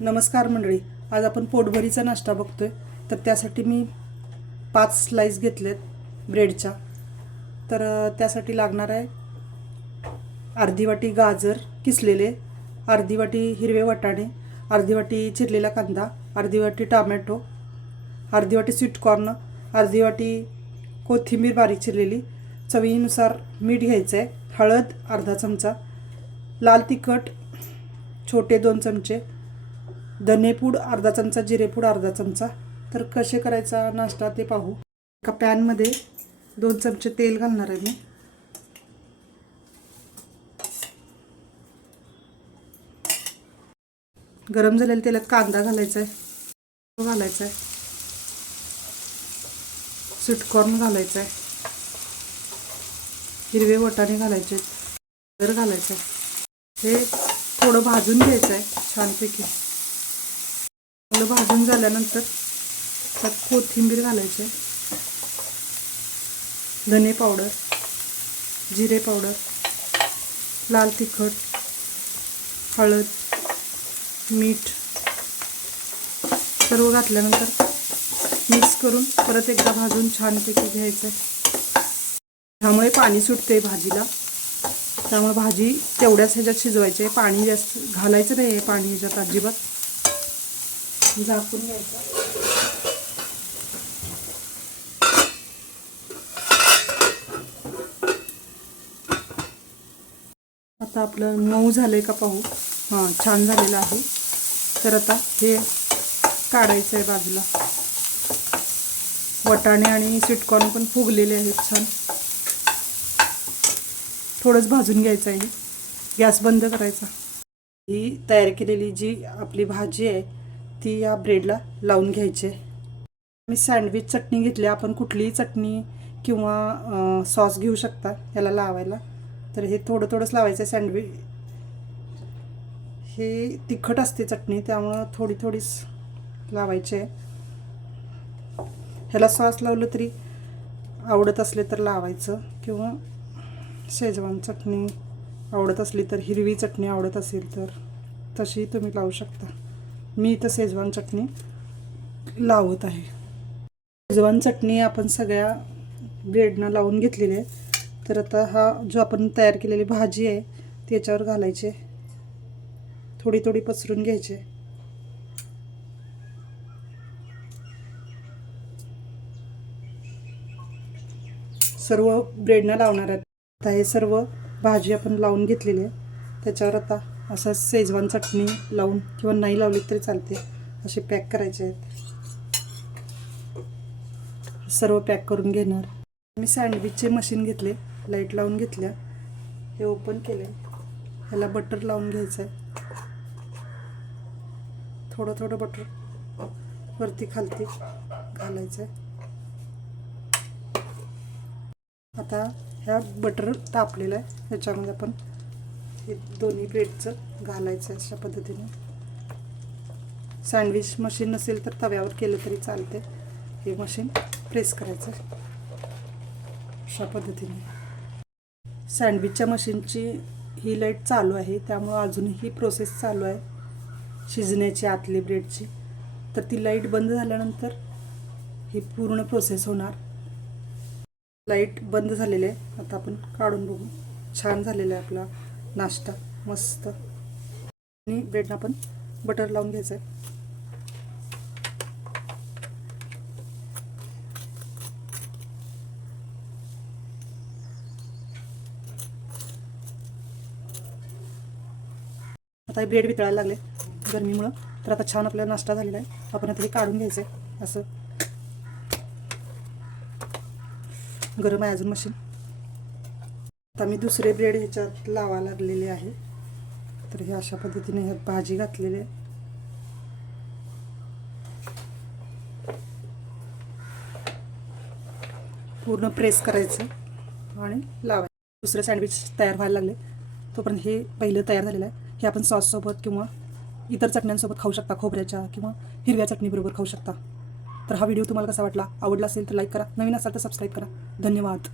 नमस्कार मंडळी आज आपण पोटभरीचा नाश्ता बघतोय. तर त्यासाठी मी पाच स्लाईस घेतलेत ब्रेडच्या तर त्यासाठी लागणार आहे अर्धी वाटी गाजर किसलेले अर्धी वाटी हिरवे वाटाणे अर्धी वाटी चिरलेला कांदा अर्धी वाटी टामॅटो अर्धी वाटी स्वीटकॉर्न अर्धी वाटी कोथिंबीर बारीक चिरलेली. चवीनुसार मीठ घ्यायचं आहे हळद अर्धा चमचा लाल तिखट छोटे दोन चमचे धनेपूड अर्धा चमचा जिरेपूड अर्धा चमचा. तर कसे करायचा नाश्ता ते पाहू. एका पॅनमध्ये दोन चमचे तेल घालणार आहे मी. गरम झालेल्या तेलात कांदा घालायचा आहे. घालायचा आहे. स्वीटकॉर्न घालायचा आहे. हिरवे वटाणे घालायचे आहेत. घालायचं आहे. हे थोडं भाजून घ्यायचं आहे छानपैकी. आपलं भाजून झाल्यानंतर त्यात कोथिंबीर घालायची धने पावडर जिरे पावडर लाल तिखट हळद मीठ सर्व घातल्यानंतर मिक्स करून परत एकदा भाजून छानपैकी घ्यायचं आहे. त्यामुळे पाणी सुटते भाजीला. त्यामुळे भाजी तेवढ्याच ह्याच्यात शिजवायची आहे. पाणी जास्त घालायचं नाही आहे पाणी ह्याच्यात अजिबात. झाकून घ्यायचं आता आपलं मऊ झालंय का पाहू? हां छान झालेलं आहे. तर आता हे काढायचं आहे बाजूला. वटाणे आणि स्वीटकॉर्न पण फुगलेले आहेत छान. थोडंच भाजून घ्यायचं आहे. गॅस बंद करायचा. ही तयार केलेली जी आपली भाजी आहे ती या ब्रेडला लावून घ्यायचे. मी सँडविच चटणी घेतली. आपण कुठलीही चटणी किंवा सॉस घेऊ शकता याला लावायला. तर हे थोडं थोडंच लावायचं आहे सँडविच हे तिखट असते चटणी त्यामुळं थोडी थोडीच लावायची. आहे ह्याला सॉस लावलं तरी आवडत असले तर लावायचं. किंवा शेजवान चटणी आवडत असली तर हिरवी चटणी आवडत असेल तर तशी तुम्ही लावू शकता. मी इथं शेजवान चटणी लावत आहे. शेजवान चटणी आपण सगळ्या ब्रेडनं लावून घेतलेली आहे. तर आता हा जो आपण तयार केलेली भाजी आहे त्याच्यावर घालायचे थोडी थोडी पसरून घ्यायचे सर्व ब्रेडनं लावणार आहेत. आता हे सर्व भाजी आपण लावून घेतलेली आहे. त्याच्यावर आता असं शेजवान चटणी लावून किंवा नाही लावली तरी चालते. असे पॅक करायचे आहेत. सर्व पॅक करून घेणार. मी सँडविचचे मशीन घेतले लाइट लावून घेतल्या. हे ओपन केले. ह्याला बटर लावून घ्यायचं आहे. थोडं थोडं बटर वरती खालती घालायचं आहे. आता ह्या बटर तापलेलं आहे. ह्याच्यामध्ये आपण हे दोन्ही ब्रेडचं घालायचं आहे अशा पद्धतीने. सँडविच मशीन नसेल तर तव्यावर केलं तरी चालते हे मशीन प्रेस करायचं अशा पद्धतीने. सँडविचच्या मशीनची ही लाइट चालू आहे. त्यामुळं अजूनही प्रोसेस चालू आहे. शिजण्याची आतली ब्रेडची तर ती लाइट बंद झाल्यानंतर ही पूर्ण प्रोसेस होणार. लाइट बंद झालेली आहे. आता आपण काढून बघू. छान झालेला आहे आपला नाश्ता मस्त. आणि ब्रेडला आपण बटर लावून घ्यायचं आहे आता हे ब्रेड वितळायला लागले गरमीमुळं. तर आता छान आपल्याला नाश्ता झालेला आहे. आपण आता हे काढून घ्यायचं आहे असं. गरम आहे अजून मशीन आता मी दुसरे ब्रेड ह्याच्यात लावा लागलेले आहे. तर हे अशा पद्धतीने ह्यात भाजी घातलेली आहे. पूर्ण प्रेस करायचं आणि लावायचं. दुसरं सँडविच तयार व्हायला लागले. तोपर्यंत हे पहिलं तयार झालेलं आहे. हे आपण सॉससोबत किंवा इतर चटण्यांसोबत खाऊ शकता. खोबऱ्याच्या किंवा हिरव्या चटणीबरोबर खाऊ शकता. तर हा व्हिडिओ तुम्हाला कसा वाटला? आवडला असेल तर लाईक करा. नवीन असाल तर सबस्क्राईब करा. धन्यवाद.